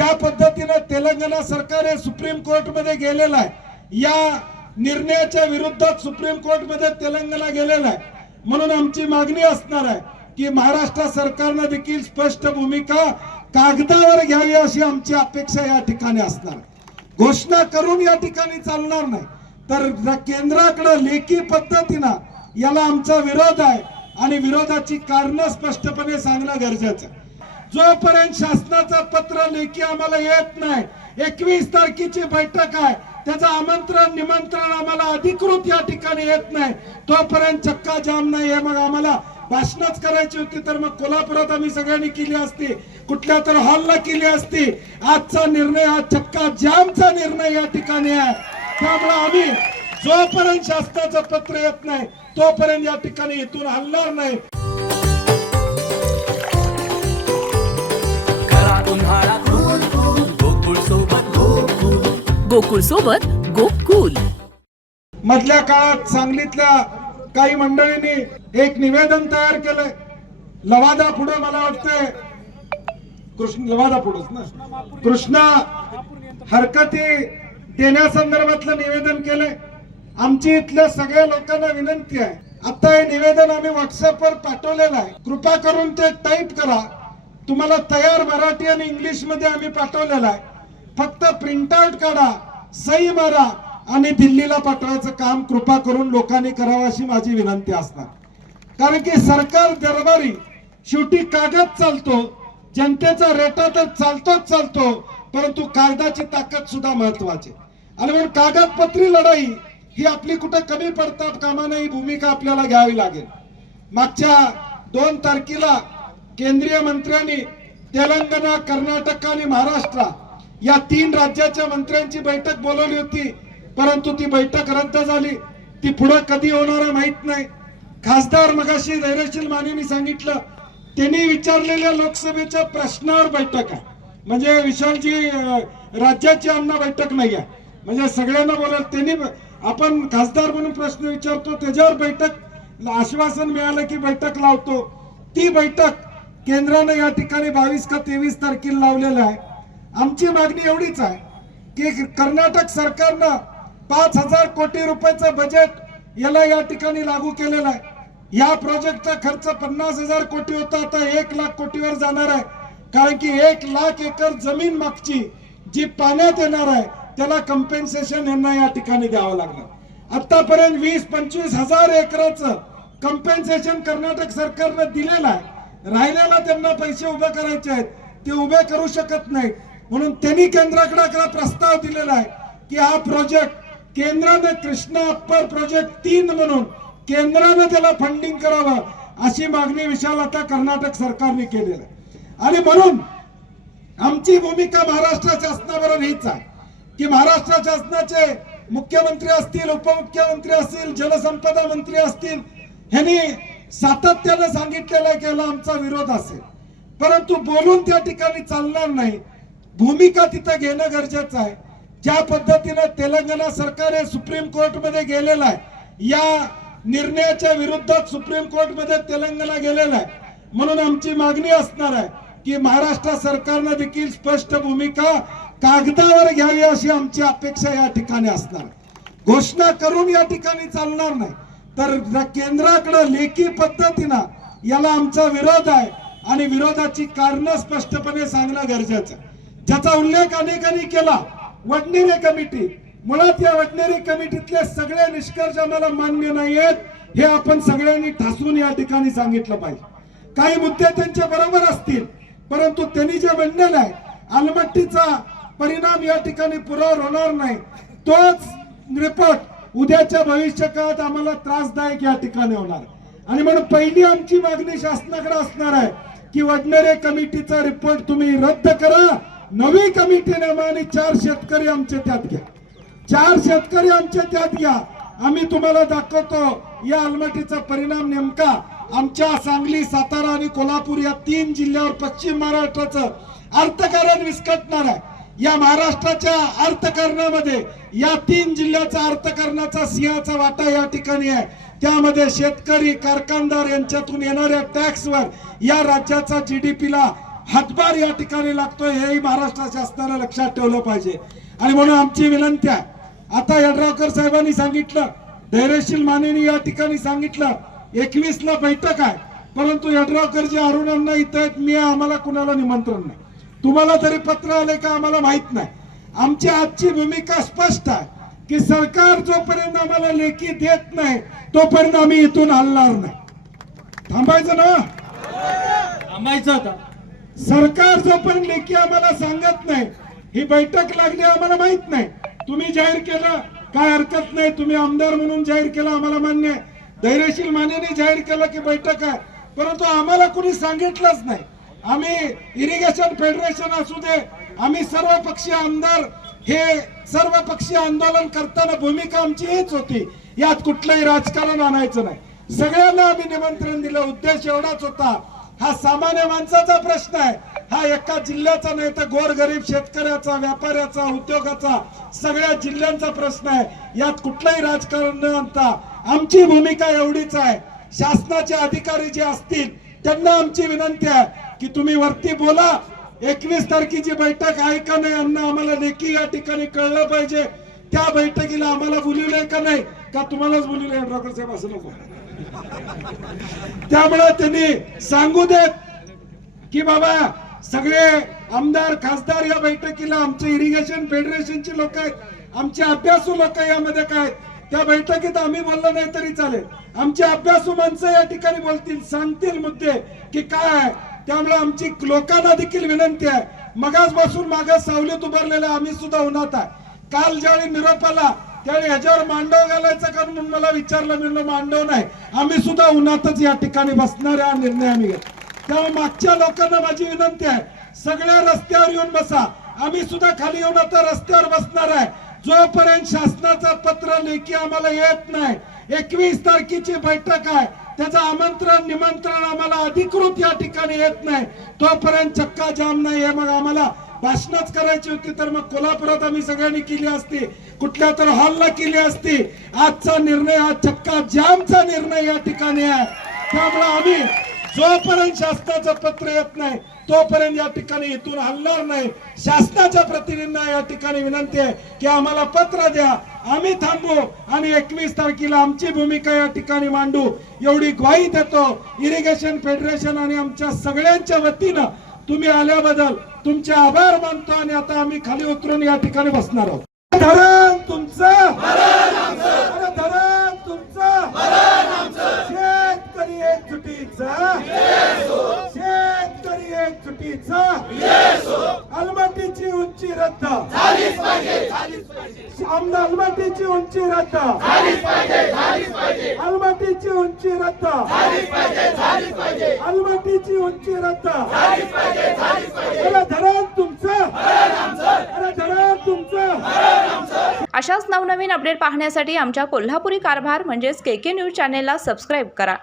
ज्या पद्धतीने तेलंगणा सरकार हे सुप्रीम कोर्ट मध्ये गेलेलं आहे, या निर्णयाच्या विरोधात सुप्रीम कोर्ट मध्ये तेलंगणा गेलेला आहे। म्हणून आमची मागणी असणार आहे की महाराष्ट्र सरकारने देखील स्पष्ट भूमिका कागदावर घ्यावी अशी आमची अपेक्षा या ठिकाणी असणार। घोषणा करून या ठिकाणी चालणार नाही, तर केंद्राकडे लेखी पद्धतीने याला आमचा विरोध आहे आणि विरोधाची कारण स्पष्टपणे सांगणं गरजेचं आहे। जोपर्यंत शासनाचं पत्र लेखी आम्हाला येत नाही, 21 तारखेची बैठक आहे, त्याचं आमंत्रण निमंत्रण आम्हाला अधिकृत या ठिकाणी येत नाही, तोपर्यंत चक्का जाम नाही। मग आम्हाला भाषणच करायची होती तर मग कोल्हापुरात आम्ही सगळ्यांनी केली असती, कुठल्या तर हॉलला केली असती। आजचा निर्णय हा चक्का जामचा निर्णय या ठिकाणी आहे। त्यामुळे आम्ही जोपर्यंत शासनाचं पत्र येत नाही तोपर्यंत या ठिकाणी इथून हलणार नाही। गोकुळ सोबत गोकुल। मधल्या काळात सांगलीतल्या काही मंडळींनी एक निवेदन तयार केलंय, लवादा पुढे मला वाटतंय लवादा पुढेच ना, कृष्णा हरकती देण्यासंदर्भातलं निवेदन केलंय। आमची इथल्या सगळ्या लोकांना विनंती आहे, आता हे निवेदन आम्ही व्हॉट्सअपवर पाठवलेलं आहे, कृपा करून ते टाईप करा। तुम्हाला तयार मराठी आणि इंग्लिश मध्ये आम्ही पाठवलेलं आहे, फक्त प्रिंट आउट काढा, सही मारा आणि दिल्लीला पाठवायचं काम कृपा करून लोकांनी करावं अशी माझी विनंती असणार। कारण की सरकार दरबारी शेवटी कागद चालतो, जनतेचा रेटा तर चालतो, परंतु कागदाची ताकद सुद्धा महत्वाची। आणि म्हणून कागदपत्री लढाई ही आपली कुठे कमी पडता कामा नये, ही भूमिका आपल्याला घ्यावी लागेल। मागच्या 2 तारखेला केंद्रीय मंत्र्यांनी तेलंगणा, कर्नाटक आणि महाराष्ट्र या 3 राज्याच्या मंत्र्यांची बैठक बोलवली होती, परंतु ती बैठक रद्द झाली। ती पुढे कधी होणार माहित नाही। खासदार मगाशी धैर्यशील मानेंनी सांगितलं, त्यांनी विचारलेल्या लोकसभेच्या प्रश्नावर बैठक आहे, म्हणजे विशालजी राज्याची आमना बैठक नाही आहे, म्हणजे सगळ्यांना बोलाल त्यांनी आपण खासदार म्हणून प्रश्न विचारतो त्याच्यावर बैठक आश्वासन मिळालं की बैठक लावतो। ती बैठक केंद्राने या ठिकाणी 22 का 23 तारखेला लावलेलं आहे। आमची मागणी एवढीच आहे की कर्नाटक सरकारनं 5000 कोटी रुपयाचं बजेट याला या ठिकाणी लागू केलेलं आहे। या प्रोजेक्टचा खर्च 50,000 कोटी होता, आता 1 लाख कोटीवर जाणार आहे, कारण की 1 लाख एकर जमीन मागची जी पाण्यात येणार आहे त्याला कंपेन्सेशन यांना या ठिकाणी द्यावं लागणार। आतापर्यंत 20-25 हजार एकराचं कंपेन्सेशन कर्नाटक सरकारनं दिलेलं आहे, राहिलेला त्यांना पैसे उभे करायचे आहेत, ते उभे करू शकत नाही। म्हणून त्यांनी केंद्राकडे प्रस्ताव दिलेला आहे की हा प्रोजेक्ट केंद्राने कृष्णा अप्पर प्रोजेक्ट 3 म्हणून केंद्राने त्याला फंडिंग करावं अशी मागणी विशाल आता कर्नाटक सरकारने केलेली आहे। आणि म्हणून आमची भूमिका महाराष्ट्र शासनाबरोबर हीच आहे की महाराष्ट्र शासनाचे मुख्यमंत्री असतील, उपमुख्यमंत्री असतील, जलसंपदा मंत्री असतील, ह्यांनी सातत्याने सांगितलेलं आहे की याला आमचा विरोध असेल, परंतु बोलून त्या ठिकाणी चालणार नाही। भूमिका तिथे घेणं गरजेचं आहे। ज्या पद्धतीने तेलंगणा सरकार हे सुप्रीम कोर्ट मध्ये गेलेलं आहे, या निर्णयाच्या विरोधात सुप्रीम कोर्ट मध्ये तेलंगणा गेलेला आहे। म्हणून आमची मागणी असणार आहे की महाराष्ट्र सरकारने देखील स्पष्ट भूमिका कागदावर घ्यावी अशी आमची अपेक्षा या ठिकाणी असणार। घोषणा करून या ठिकाणी चालणार नाही, तर केंद्राकडे लेखी पद्धतीने याला आमचा विरोध आहे आणि विरोधाची कारण स्पष्टपणे सांगणं गरजेचं आहे। ज्याचा उल्लेख अनेकांनी केला, वडनेरे कमिटी, मुळात या वडनेरे कमिटीतले सगळे निष्कर्ष आम्हाला मान्य नाही आहेत, हे आपण सगळ्यांनी ठासून या ठिकाणी सांगितलं पाहिजे। काही मुद्दे त्यांच्या बरोबर असतील, परंतु त्यांनी जे म्हणलेलं आहे अलमट्टीचा परिणाम या ठिकाणी पुरवठा होणार नाही, तोच रिपोर्ट उद्याच्या भविष्य काळात आम्हाला त्रासदायक या ठिकाणी होणार। आणि म्हणून पहिली आमची मागणी शासनाकडे असणार आहे की वडनेरे कमिटीचा रिपोर्ट तुम्ही रद्द करा, नवी कमिटी नेमा आणि 4 शेतकरी आमचे त्यात घ्या, 4 शेतकरी आमचे त्यात घ्या। आम्ही तुम्हाला दाखवतो या अलमट्टीचा परिणाम नेमका आमच्या सांगली, सातारा आणि कोल्हापूर या 3 जिल्ह्यावर पश्चिम महाराष्ट्राचं अर्थकारण विस्कटणार आहे। या महाराष्ट्राच्या अर्थकारणामध्ये या 3 जिल्ह्याचा अर्थकारणाचा सिंहाचा वाटा या ठिकाणी आहे। त्यामध्ये शेतकरी, कारखानदार यांच्यातून येणाऱ्या टॅक्सवर या राज्याचा जीडीपीला हातभार या ठिकाणी लागतोय, हेही महाराष्ट्र शासनाला लक्षात ठेवलं पाहिजे. आणि म्हणून आमची विनंती आहे, आता यड्रावकर साहेबांनी सांगितलं, धैर्यशील मानेनी या ठिकाणी सांगितलं 21 ला बैठक आहे, परंतु यड्रावकरजी अरुणांना इथं आहेत, मी आम्हाला कुणाला निमंत्रण नाही. तुम्हाला तरी पत्र आले का आम्हाला माहित नाही. आमची आजची भूमिका स्पष्ट आहे की सरकार जोपर्यंत आम्हाला लेखी देत नाही तोपर्यंत आम्ही इथून हलणार नाही. थांबायचं ना, थांबायचं आता. सरकार जोपर्यंत लेखी आम्हाला सांगत नाही, ही बैठक लागली आम्हाला माहित नाही. तुम्ही जाहीर केलं काय हरकत नाही, तुम्ही आमदार म्हणून जाहीर केलं आम्हाला मान्य आहे. धैर्यशील मानेने जाहीर केलं की बैठक आहे, परंतु आम्हाला कोणी सांगितलंच नाही. आम्ही इरिगेशन फेडरेशन असू दे, आम्ही सर्व पक्षीय आमदार हे सर्व पक्षीय आंदोलन करताना भूमिका आमची हीच होती, यात कुठलंही राजकारण आणायचं नाही. सगळ्यांना आम्ही निमंत्रण दिलं, उद्देश एवढाच होता. हा सामान्य माणसाचा प्रश्न आहे, हा एका जिल्ह्याचा नाही तर गोरगरीब शेतकऱ्याचा, व्यापाऱ्याचा, उद्योगाचा, सगळ्या जिल्ह्यांचा प्रश्न आहे. यात कुठलंही राजकारण न आणता आमची भूमिका एवढीच आहे. शासनाचे अधिकारी जे असतील त्यांना आमची विनंती आहे की तुम्ही वरती बोला, 21 तारखेची बैठक आहे का नाही यांना आम्हाला लेखी या ठिकाणी कळलं पाहिजे. त्या बैठकीला आम्हाला बोलवलंय का नाही, का तुम्हालाच बोलवलंय यड्रावकर साहेब असं नको. त्यामुळे त्यांनी सांगू देत की बाबा सगळे आमदार खासदार या बैठकीला, आमचे इरिगेशन फेडरेशनची लोक आहेत, आमचे अभ्यासू लोक यामध्ये काय, त्या बैठकीत आम्ही बोललो नाही तरी चालेल, आमचे अभ्यासू माणसं या ठिकाणी बोलतील, सांगतील मुद्दे की काय आहे. त्यामुळे आमची लोकांना देखील विनंती आहे, मगाच बसून मागे सावलीत उभारलेलं आम्ही सुद्धा उन्हात आहे. काल ज्यावेळी निरोप आला त्यावेळी ह्याच्यावर मांडव घालायचं का म्हणून मला विचारलं, म्हणलं मांडव नाही, आम्ही सुद्धा उन्हातच या ठिकाणी बसणार आहे, हा निर्णय आम्ही घेतो. त्यामुळे मागच्या लोकांना माझी विनंती आहे, सगळ्या रस्त्यावर येऊन बसा, आम्ही सुद्धा खाली येऊन आता रस्त्यावर बसणार आहे. जोपर्यंत शासनाचं पत्र लेखी आम्हाला येत नाही, 21 तारखेची बैठक आहे, त्याचं आमंत्रण निमंत्रण आम्हाला अधिकृत या ठिकाणी येत नाही, तोपर्यंत चक्का जाम नाही. हे मग आम्हाला भाषणच करायची होती तर मग कोल्हापुरात आम्ही सगळ्यांनी केली असती, कुठल्या तर हॉलला केली असती. आजचा निर्णय हा चक्का जामचा निर्णय या ठिकाणी आहे. त्यामुळे आम्ही जोपर्यंत शासनाचं पत्र येत नाही तोपर्यंत या ठिकाणी इथून हलणार नाही. शासनाच्या प्रतिनिधींना या ठिकाणी विनंती आहे की आम्हाला पत्र द्या, आम्ही थांबू आणि 21 तारखेला आमची भूमिका या ठिकाणी मांडू, एवढी ग्वाही देतो. इरिगेशन फेडरेशन आणि आमच्या सगळ्यांच्या वतीनं तुम्ही आल्याबद्दल तुमचे आभार मानतो. आणि आता आम्ही खाली उतरून या ठिकाणी बसणार आहोत. धरण तुमचं, धरण तुमचं, शेतकरी एकजुटीचा, शेतकरी एकजुटीचा, अलमटीची उंची रद्द, अलमटीची उंची रद्द, अलमटीची उंची रद्द, अलमटीची उंची रद्द. अरे धरण तुमचं, अरे धरण तुमचं. अशाच नवनवीन अपडेट पाहण्यासाठी आमच्या कोल्हापुरी कारभार म्हणजेच KK न्यूज चॅनेलला सबस्क्राईब करा.